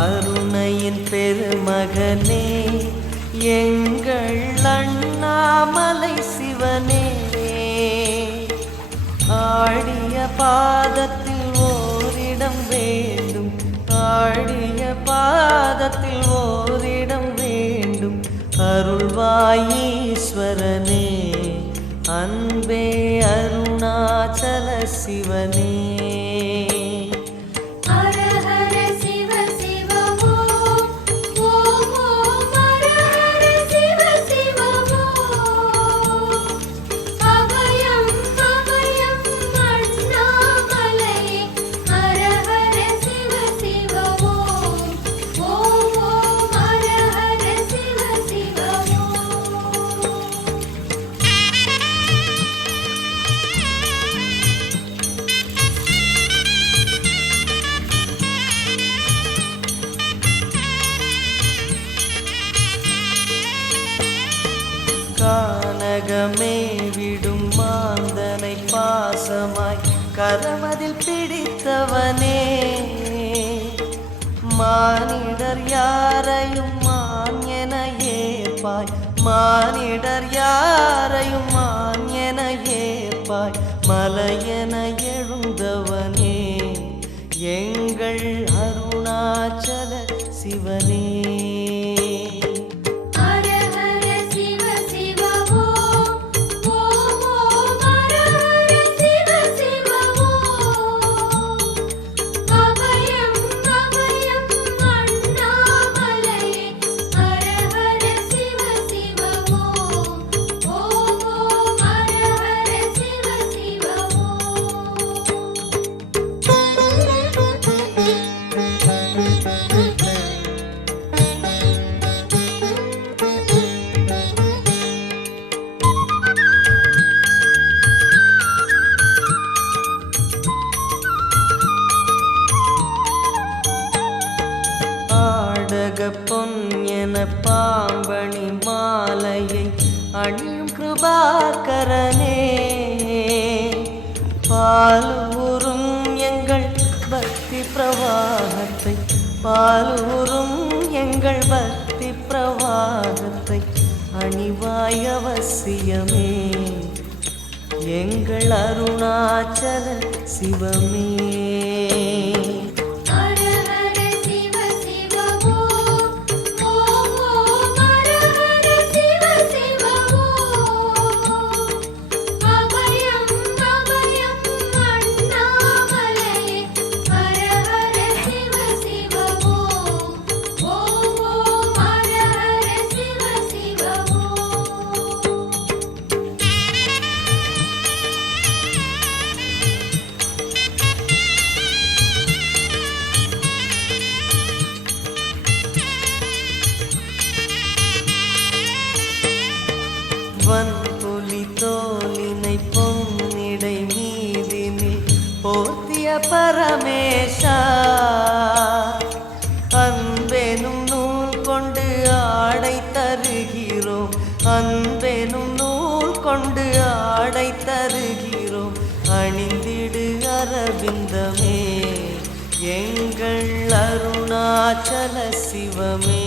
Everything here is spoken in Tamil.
அருணையின் பெருமகனே எங்கள் அண்ணாமலை சிவனே, ஆடிய பாதத்தில் ஓரிடம் வேண்டும், ஆடிய பாதத்தில் ஓரிடம் வேண்டும். அருள்வாயீஸ்வரனே அன்பே அருணாச்சல சிவனே. கானகமே விடும் மாந்தனை பாசமாய் கரமதில் பிடித்தவனே, மானிடர் யாரையும் மான் என ஏற்பாய், மானிடர் யாரையும் மான் என ஏற்பாய். மலையென எழுந்தவனே எங்கள் அருணாச்சல சிவனே. பொன் என பாம்பணி மாலையை அணியும் கிருபாகரனே, பாலூரும் எங்கள் பக்தி பிரவாகத்தை, பாலூரும் எங்கள் பக்தி பிரவாகத்தை அணிவாய் அவசியமே எங்கள் அருணாச்சல சிவமே. வன்புலி தோலினை பொன்னிடை மீதினில் போத்திய பரமேஷா, அன்பெனும் நூல் கொண்டு ஆடை தருகிறோம், அன்பெனும் நூல் கொண்டு ஆடை தருகிறோம். அணிந்திடு அரவிந்தமே எங்கள் அருணாச்சல சிவமே.